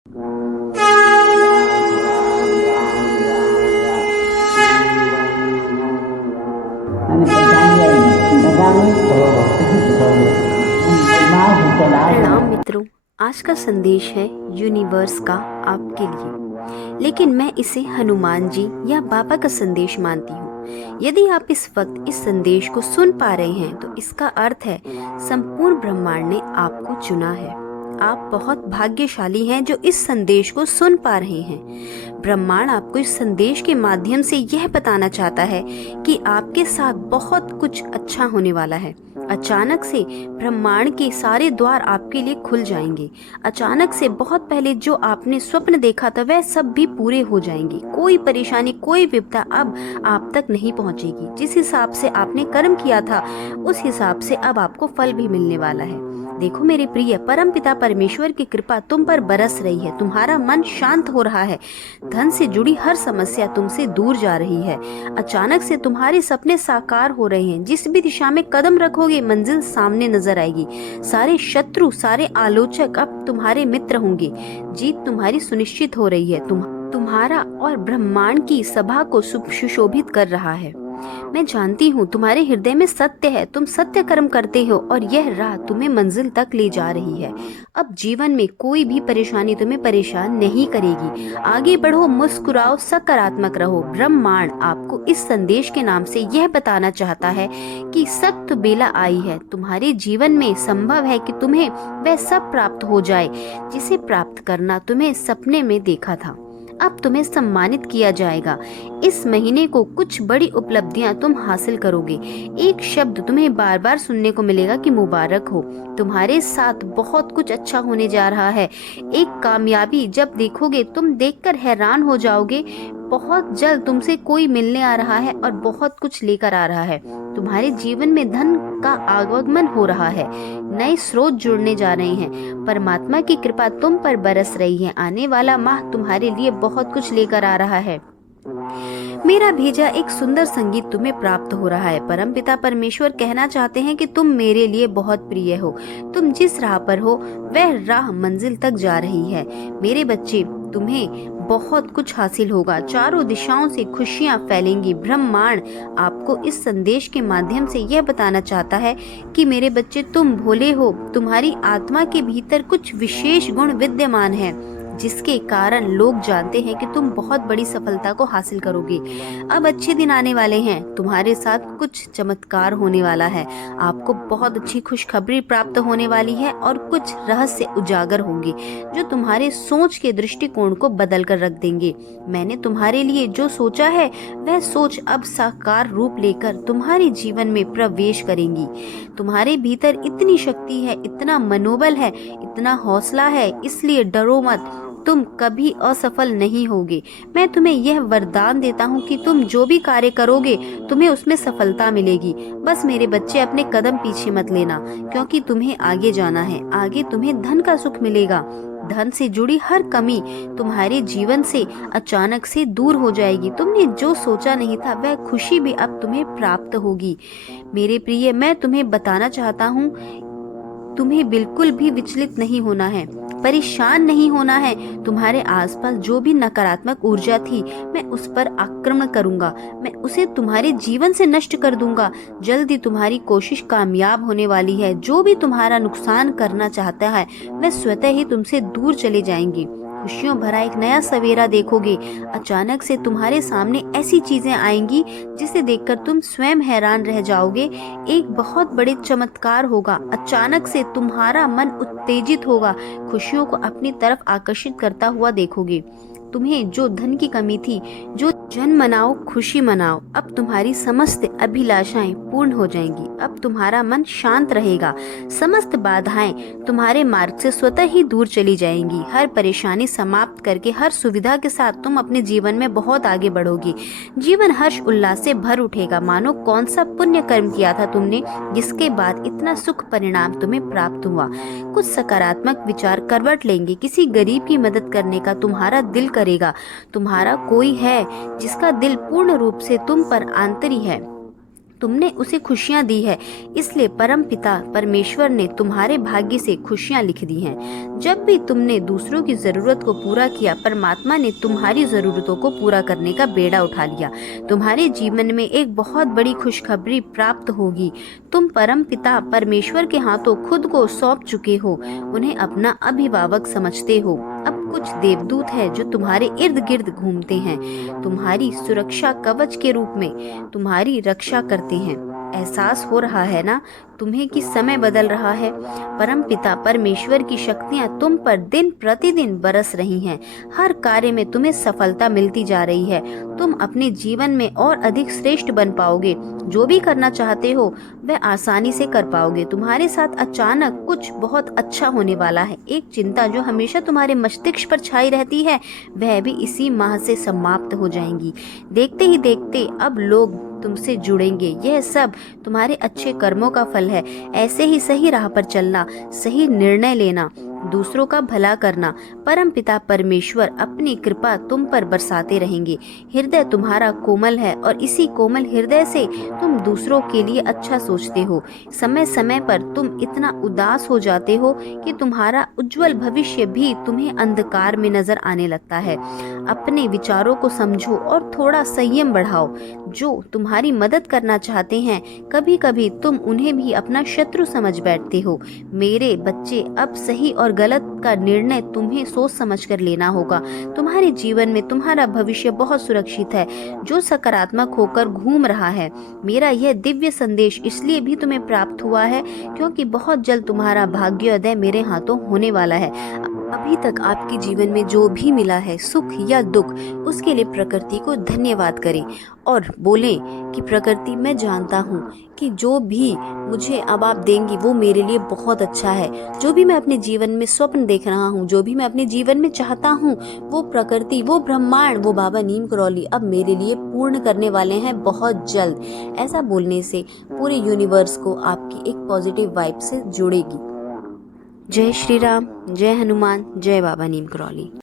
प्रणाम मित्रों। आज का संदेश है यूनिवर्स का आपके लिए, लेकिन मैं इसे हनुमान जी या बाबा का संदेश मानती हूँ। यदि आप इस वक्त इस संदेश को सुन पा रहे हैं तो इसका अर्थ है संपूर्ण ब्रह्मांड ने आपको चुना है। आप बहुत भाग्यशाली हैं जो इस संदेश को सुन पा रहे हैं। ब्रह्मांड आपको इस संदेश के माध्यम से यह बताना चाहता है कि आपके साथ बहुत कुछ अच्छा होने वाला है। अचानक से ब्रह्मांड के सारे द्वार आपके लिए खुल जाएंगे। अचानक से बहुत पहले जो आपने स्वप्न देखा था वह सब भी पूरे हो जाएंगे। कोई परेशानी, कोई विपदा अब आप तक नहीं पहुंचेगी। जिस हिसाब से आपने कर्म किया था उस हिसाब से अब आपको फल भी मिलने वाला है। देखो मेरे प्रिय, परमपिता परमेश्वर की कृपा तुम पर बरस रही है। तुम्हारा मन शांत हो रहा है। धन से जुड़ी हर समस्या तुमसे दूर जा रही है। अचानक से तुम्हारे सपने साकार हो रहे हैं। जिस भी दिशा में कदम रखोगे मंजिल सामने नजर आएगी। सारे शत्रु, सारे आलोचक अब तुम्हारे मित्र होंगे। जीत तुम्हारी सुनिश्चित हो रही है। तुम्हारा और ब्रह्मांड की सभा को सुशोभित कर रहा है। मैं जानती हूँ तुम्हारे हृदय में सत्य है। तुम सत्य कर्म करते हो और यह राह तुम्हें मंजिल तक ले जा रही है। अब जीवन में कोई भी परेशानी तुम्हें परेशान नहीं करेगी। आगे बढ़ो, मुस्कुराओ, सकारात्मक रहो। ब्रह्मांड आपको इस संदेश के नाम से यह बताना चाहता है कि सख्त बेला आई है। तुम्हारे जीवन में संभव है कि तुम्हें वह सब प्राप्त हो जाए जिसे प्राप्त करना तुम्हें सपने में देखा था। अब तुम्हें सम्मानित किया जाएगा। इस महीने को कुछ बड़ी उपलब्धियां तुम हासिल करोगे। एक शब्द तुम्हें बार बार सुनने को मिलेगा कि मुबारक हो। तुम्हारे साथ बहुत कुछ अच्छा होने जा रहा है। एक कामयाबी जब देखोगे तुम देखकर हैरान हो जाओगे। बहुत जल्द तुमसे कोई मिलने आ रहा है और बहुत कुछ लेकर आ रहा है। तुम्हारे जीवन में धन का आगमन हो रहा है। नए स्रोत जुड़ने जा रहे हैं। परमात्मा की कृपा तुम पर बरस रही है। आने वाला माह तुम्हारे लिए बहुत कुछ लेकर आ रहा है। मेरा भेजा एक सुंदर संगीत तुम्हें प्राप्त हो रहा है। परमपिता परमेश्वर कहना चाहते हैं कि तुम मेरे लिए बहुत प्रिय हो। तुम जिस राह पर हो वह राह मंजिल तक जा रही है। मेरे बच्चे, तुम्हें बहुत कुछ हासिल होगा। चारों दिशाओं से खुशियां फैलेंगी। ब्रह्मांड आपको इस संदेश के माध्यम से यह बताना चाहता है कि मेरे बच्चे, तुम भोले हो। तुम्हारी आत्मा के भीतर कुछ विशेष गुण विद्यमान है जिसके कारण लोग जानते हैं कि तुम बहुत बड़ी सफलता को हासिल करोगे। अब अच्छे दिन आने वाले हैं। तुम्हारे साथ कुछ चमत्कार होने वाला है। आपको बहुत अच्छी खुशखबरी प्राप्त होने वाली है और कुछ रहस्य उजागर होंगे जो तुम्हारे सोच के दृष्टिकोण को बदल कर रख देंगे। मैंने तुम्हारे लिए जो सोचा है वह सोच अब साकार रूप लेकर तुम्हारे जीवन में प्रवेश करेंगी। तुम्हारे भीतर इतनी शक्ति है, इतना मनोबल है, इतना हौसला है, इसलिए डरो मत। तुम कभी असफल नहीं होगे। मैं तुम्हें यह वरदान देता हूँ कि तुम जो भी कार्य करोगे तुम्हें उसमें सफलता मिलेगी। बस मेरे बच्चे, अपने कदम पीछे मत लेना, क्योंकि तुम्हें आगे जाना है। आगे तुम्हें धन का सुख मिलेगा। धन से जुड़ी हर कमी तुम्हारे जीवन से अचानक से दूर हो जाएगी। तुमने जो सोचा नहीं था वह खुशी भी अब तुम्हें प्राप्त होगी। मेरे प्रिय, मैं तुम्हें बताना चाहता हूँ, तुम्हें बिल्कुल भी विचलित नहीं होना है, परेशान नहीं होना है। तुम्हारे आसपास जो भी नकारात्मक ऊर्जा थी मैं उस पर आक्रमण करूंगा। मैं उसे तुम्हारे जीवन से नष्ट कर दूंगा। जल्दी तुम्हारी कोशिश कामयाब होने वाली है। जो भी तुम्हारा नुकसान करना चाहता है वह स्वतः ही तुमसे दूर चले जाएंगे। खुशियों भरा एक नया सवेरा देखोगे। अचानक से तुम्हारे सामने ऐसी चीजें आएंगी जिसे देखकर तुम स्वयं हैरान रह जाओगे। एक बहुत बड़े चमत्कार होगा। अचानक से तुम्हारा मन उत्तेजित होगा। खुशियों को अपनी तरफ आकर्षित करता हुआ देखोगे। तुम्हें जो धन की कमी थी, जो जन मनाओ, खुशी मनाओ। अब तुम्हारी समस्त अभिलाषाएं पूर्ण हो जाएंगी। अब तुम्हारा मन शांत रहेगा। समस्त बाधाएं तुम्हारे मार्ग से स्वतः ही दूर चली जाएंगी। हर परेशानी समाप्त करके हर सुविधा के साथ तुम अपने जीवन में बहुत आगे बढ़ोगी। जीवन हर्ष उल्लास से भर उठेगा। मानो कौन सा पुण्य कर्म किया था तुमने, जिसके बाद इतना सुख परिणाम तुम्हें प्राप्त हुआ। कुछ सकारात्मक विचार करवट लेंगे। किसी गरीब की मदद करने का तुम्हारा दिल करेगा। तुम्हारा कोई है जिसका दिल पूर्ण रूप से तुम पर आंतरी है। तुमने उसे खुशियां दी है, इसलिए परम पिता परमेश्वर ने तुम्हारे भाग्य से खुशियां लिख दी हैं। जब भी तुमने दूसरों की जरूरत को पूरा किया, परमात्मा ने तुम्हारी जरूरतों को पूरा करने का बेड़ा उठा लिया। तुम्हारे जीवन में एक बहुत बड़ी खुशखबरी प्राप्त होगी। तुम परम पिता परमेश्वर के हाथों खुद को सौंप चुके हो, उन्हें अपना अभिभावक समझते हो। अब कुछ देवदूत हैं जो तुम्हारे इर्द गिर्द घूमते हैं, तुम्हारी सुरक्षा कवच के रूप में तुम्हारी रक्षा करते हैं। एहसास हो रहा है ना तुम्हें कि समय बदल रहा है। परम पिता परमेश्वर की शक्तियां तुम पर दिन प्रतिदिन बरस रही हैं। हर कार्य में तुम्हें सफलता मिलती जा रही है। तुम अपने जीवन में और अधिक श्रेष्ठ बन पाओगे। जो भी करना चाहते हो वह आसानी से कर पाओगे। तुम्हारे साथ अचानक कुछ बहुत अच्छा होने वाला है। एक चिंता जो हमेशा तुम्हारे मस्तिष्क पर छाई रहती है, वह भी इसी माह से समाप्त हो जाएंगी। देखते ही देखते अब लोग तुमसे जुड़ेंगे। यह सब तुम्हारे अच्छे कर्मों का फल है। ऐसे ही सही राह पर चलना, सही निर्णय लेना, दूसरों का भला करना, परम पिता परमेश्वर अपनी कृपा तुम पर बरसाते रहेंगे। हृदय तुम्हारा कोमल है और इसी कोमल हृदय से तुम दूसरों के लिए अच्छा सोचते हो। समय समय पर तुम इतना उदास हो जाते हो कि तुम्हारा उज्जवल भविष्य भी तुम्हें अंधकार में नजर आने लगता है। अपने विचारों को समझो और थोड़ा संयम बढ़ाओ। जो तुम्हारी मदद करना चाहते हैं, कभी कभी तुम उन्हें भी अपना शत्रु समझ बैठते हो। मेरे बच्चे, अब सही और गलत का निर्णय तुम्हें सोच समझ कर लेना होगा। तुम्हारे जीवन में तुम्हारा भविष्य बहुत सुरक्षित है। जो सकारात्मक होकर घूम रहा है, मेरा यह दिव्य संदेश इसलिए भी तुम्हें प्राप्त हुआ है क्योंकि बहुत जल्द तुम्हारा भाग्योदय मेरे हाथों होने वाला है। अभी तक आपके जीवन में जो भी मिला है, सुख या दुख, उसके लिए प्रकृति को धन्यवाद करें और बोलें कि प्रकृति, मैं जानता हूँ कि जो भी मुझे अब आप देंगी वो मेरे लिए बहुत अच्छा है। जो भी मैं अपने जीवन में स्वप्न देख रहा हूँ, जो भी मैं अपने जीवन में चाहता हूँ, वो प्रकृति, वो ब्रह्मांड, वो बाबा नीम करौली अब मेरे लिए पूर्ण करने वाले हैं बहुत जल्द। ऐसा बोलने से पूरे यूनिवर्स को आपकी एक पॉजिटिव वाइब से जुड़ेगी। जय श्री राम, जय हनुमान, जय बाबा नीम करौली।